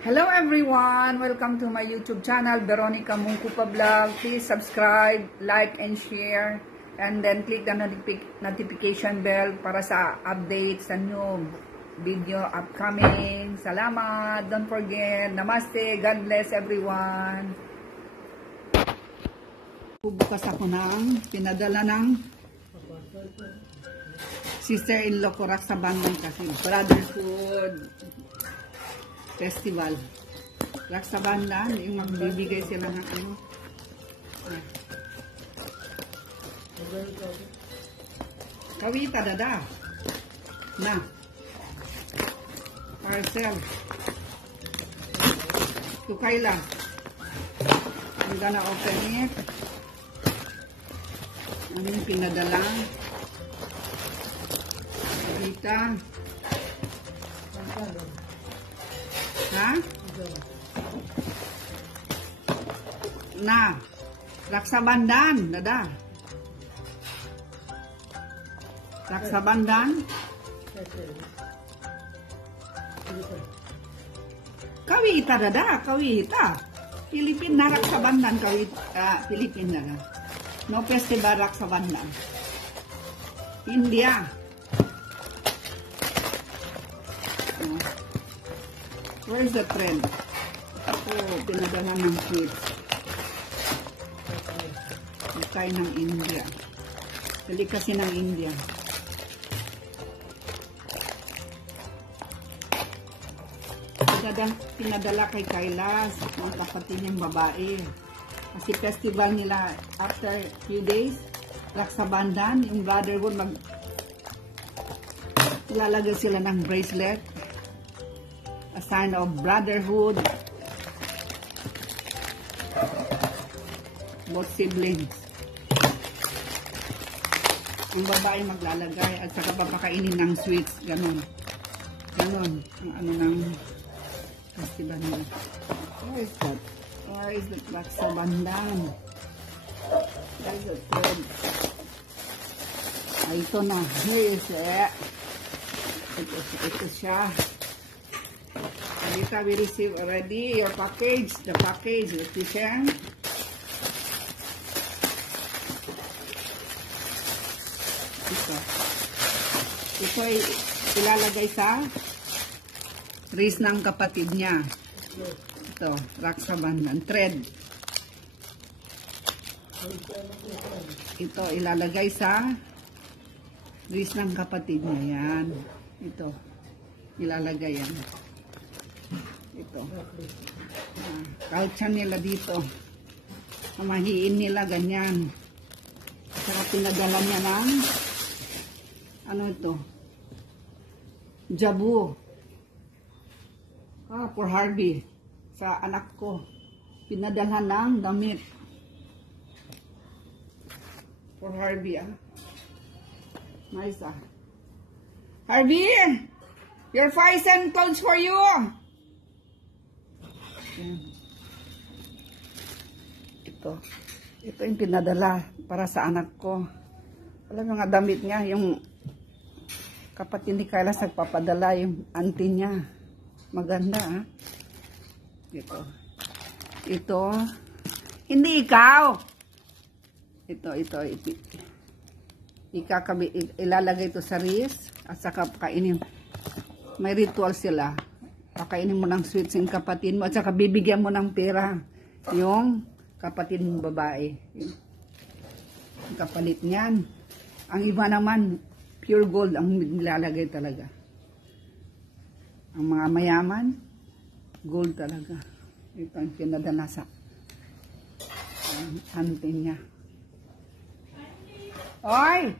Hello everyone! Welcome to my YouTube channel, Veronica Mungkupa Vlog. Please subscribe, like, and share. And then click the notification bell para sa updates sa new video upcoming. Salamat! Don't forget. Namaste! God bless everyone! Bukas ako ng pinadala ng sister-in-law ko sa Bandang kasi Brotherhood Festival. Raksabandan, yung magbibigay sila ng ano. Kawita dada. Na. Parcel. To Kayla. I'm gonna open it. Ano yung pinadala? Kawita. Ha? Na. Raksabandan, dada. Raksabandan. Kawita, dada. Kawita. Pilipin na Raksabandan. Kawita. Pilipin na. No festival Raksabandan. India. Where's the trend? Ako, pinadala ng sweets. Itay ng India. Dali kasi ng India. Pinadala kay Kayla, mga kapatid niyang babae. Kasi festival nila after few days, Raksabandan, yung brotherhood, ilalagay sila ng bracelet. A sign of brotherhood. Both siblings. Ang babae maglalagay at saka papakainin ng sweets. Ganon. Ganon. Ang ano ng festival nila. Where is that? Where is the Raksabandan? Where is the thread? Ah, ito na. Here is it. Ito siya. Alita, we received already your package. The package that you sent. Ito ay ilalagay sa wrist ng kapatid niya. Ito, Raksabandan thread. Ito ilalagay sa wrist ng kapatid niya. Yan. Ito. Ilalagay yan. Ito. Culture nila dito. Mahiin nila ganyan. Saka pinadala niya ng ano ito? Jabu. For Harvey. Sa anak ko. Pinadala ng damit. For Harvey, Nice, Harvey! Your Faisen clothes for you! Ito yung pinadala para sa anak ko. Alam mga damit niya, yung kapatid ni Kayla nagpapadala, yung auntie niya. Maganda, Ito. Hindi ikaw. Ito. Ilalagay ito sa wrist at saka pakainin. May ritual sila. Pakainin mo ng sweets yung kapatid mo at saka bibigyan mo ng pera yung kapatid mong babae. Yung kapalit niyan. Ang iba naman, pure gold ang nilalagay talaga. Ang mga mayaman, gold talaga. Ito ang pinadala sa auntie niya. Oy!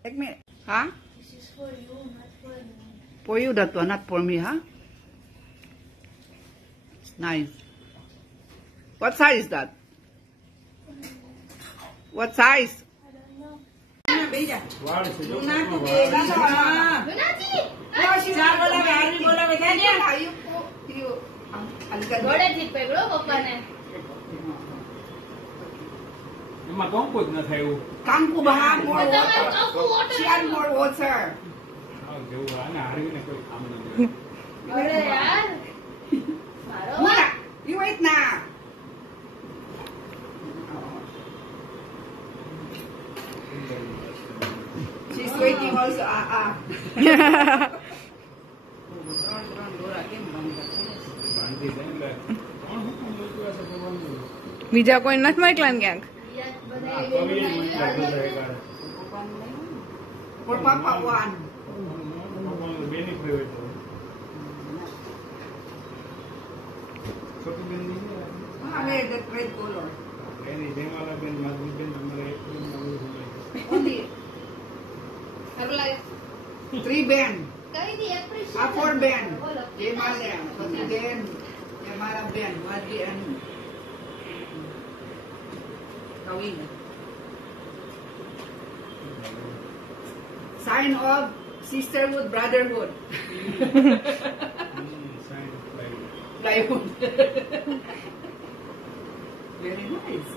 Take me. This is for you, not for me. For you, that one, not for me, Nice. What size is that? What size? I don't know. Kangku bahan more water. She add more water. બીજા કોઈ નથી મોકલા ને ક્યાંક? For Papa one. Ano that red color? Only three band. Four band. Ye mala. Pati band. Ye mala band. Wadi and kawin. Sign of sisterhood, brotherhood. Plywood. Very nice.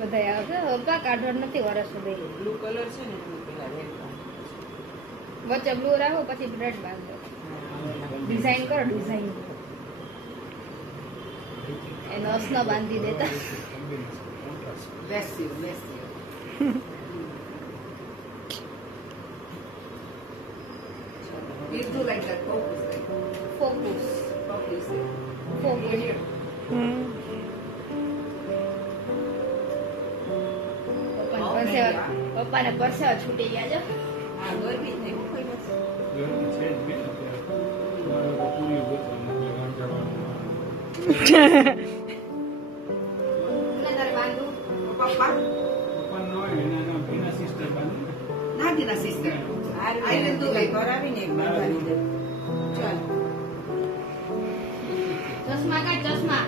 બધા આવશે પપ્પા કાઢવા નથી વરસ સુધી Blue color છે ને પેલા red. વચ્ચે બ્લુ રાખો પછી રેડ બાંધો ડિઝાઇન કરો ડિઝાઇન એ નસનો બાંધી દેતા Bless you, bless you. You do like that focus, like focus focus. Focus Here. પપ્પાને પરસેવા છૂટી ગયા છો Ah, ગરમી થઈ કોઈ નથી. તારે બાંધવું Papa, નાની ના sister. I will do like ચશ્મા કાઢ ચશ્મા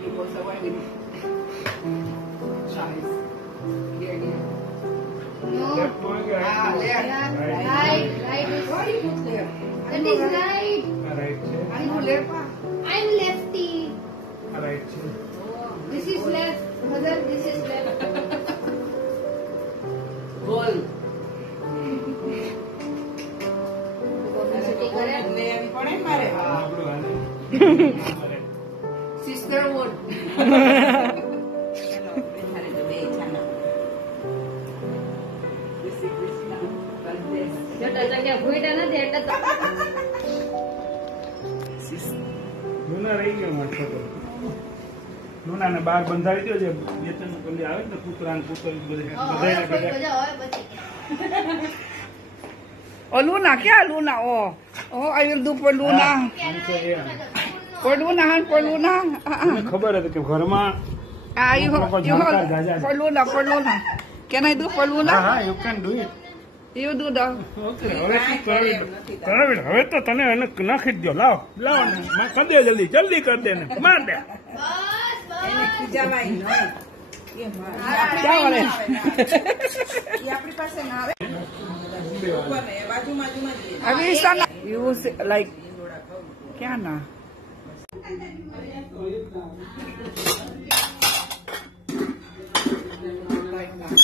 People say why we size. Here, here. No Ah, there. Right right Why you put there? that is right I know left. I'm lefty this is left mother this is left Goal. છૂટી કરે Sisterhood. જટા જગ્યા ભૂઈટા નથી એટલે તો લૂના રહી ગયો મારો છોકરો લૂનાને બહાર બંધાવી દો જે બે ત્રણ પેલી આવે ને કૂતરા ને કૂતરી હવે બધા કોઈ મજા હોય પછી Oh, Luna. Kya Luna? Oh, I will do for Luna. For Luna, hand for Luna. ખબર હતી કે ઘરમાં You hold for Luna, for Luna. Can I do for Luna? હા you can do it You do the. Okay હવે શું કરવી હવે તો તને એને નાખી જ દો લાવ લાવ ને કરી દે જલ્દી જલ્દી કરી દે ને માર દે Use like. Kya na? Like that.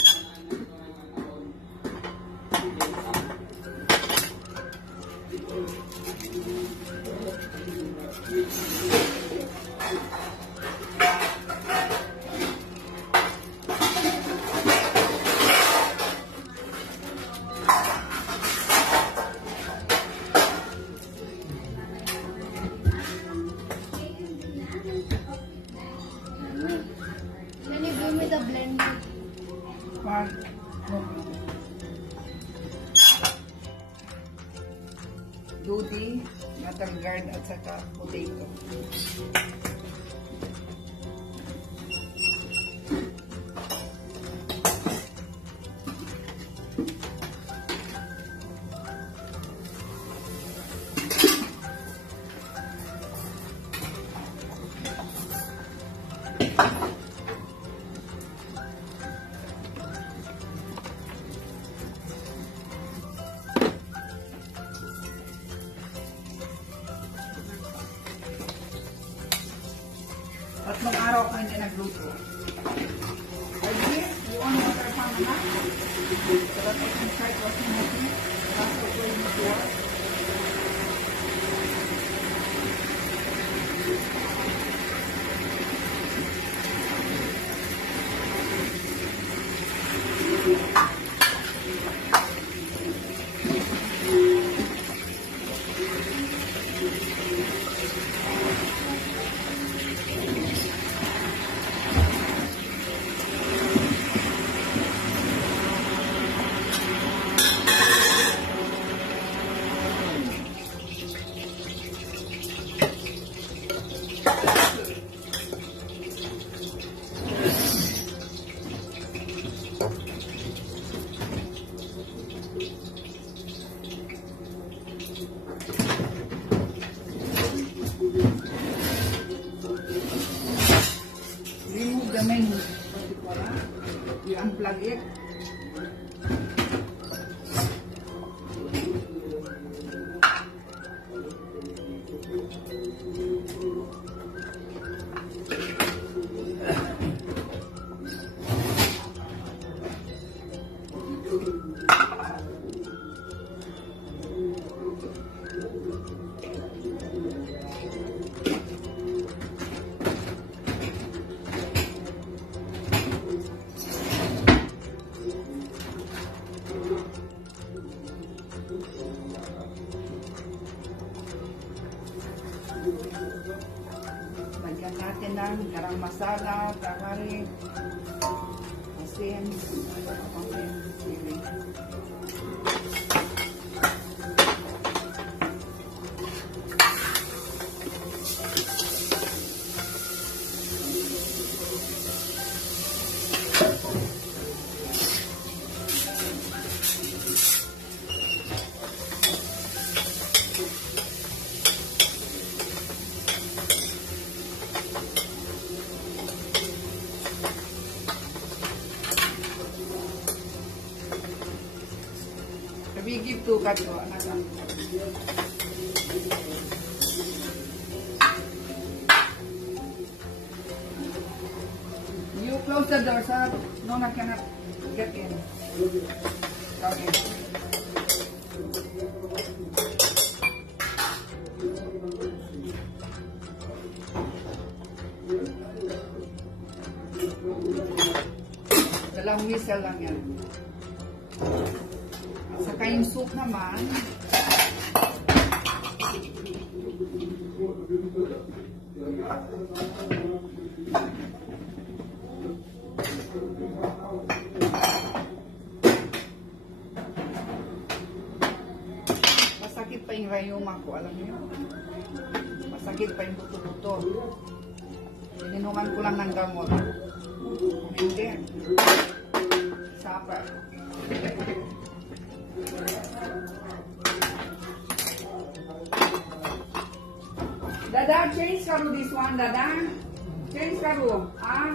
Can you give me the blender? One. Duty, metal guard at saka potato. You unplug it. Lagyan natin ng garam masala, curry, asin, sili. Bigib to kato anak. You close the door, sir. Nona cannot get in. Okay. Dalawang whistle lang yan. Saka yung soup naman, masakit pa yung rayuma ko, alam niyo? Masakit pa yung buto-buto. Ininuman ko lang ng gamot. Hindi. Sapa. Dada, change karo this one, Dada. Change karo.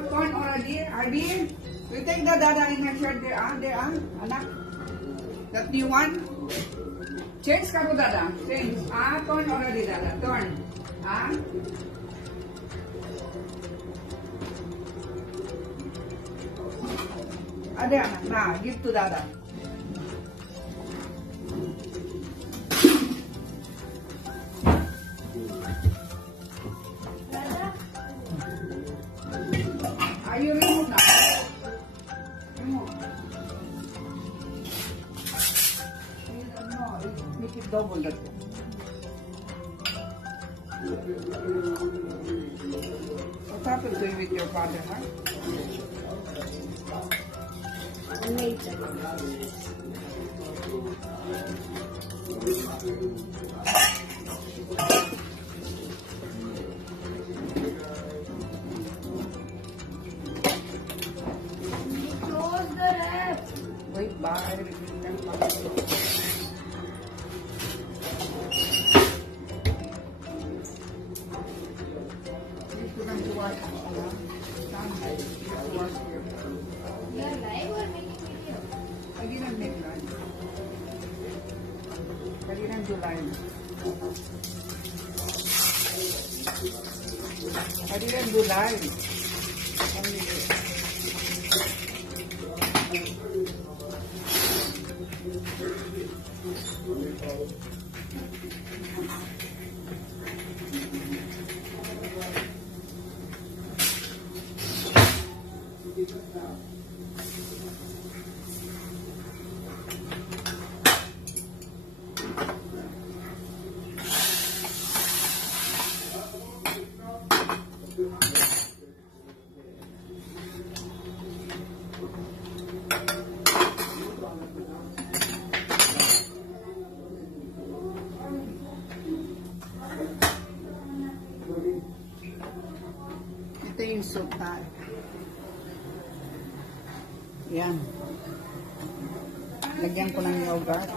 Turn already. Arby, you take the Dada in your shirt there, anak. That new one. Change karo, Dada. Change. Turn already, Dada. Turn. Ade, anak. Na, give to Dada. You remove now. Remove. No, make it double that. What happened to you with your father, huh? Close the wrap. Wait, bye. You are live or making video? I didn't make live. I didn't do live. I didn't do live. Only ito yung soup na. Yan. Lagyan ko ng yogurt.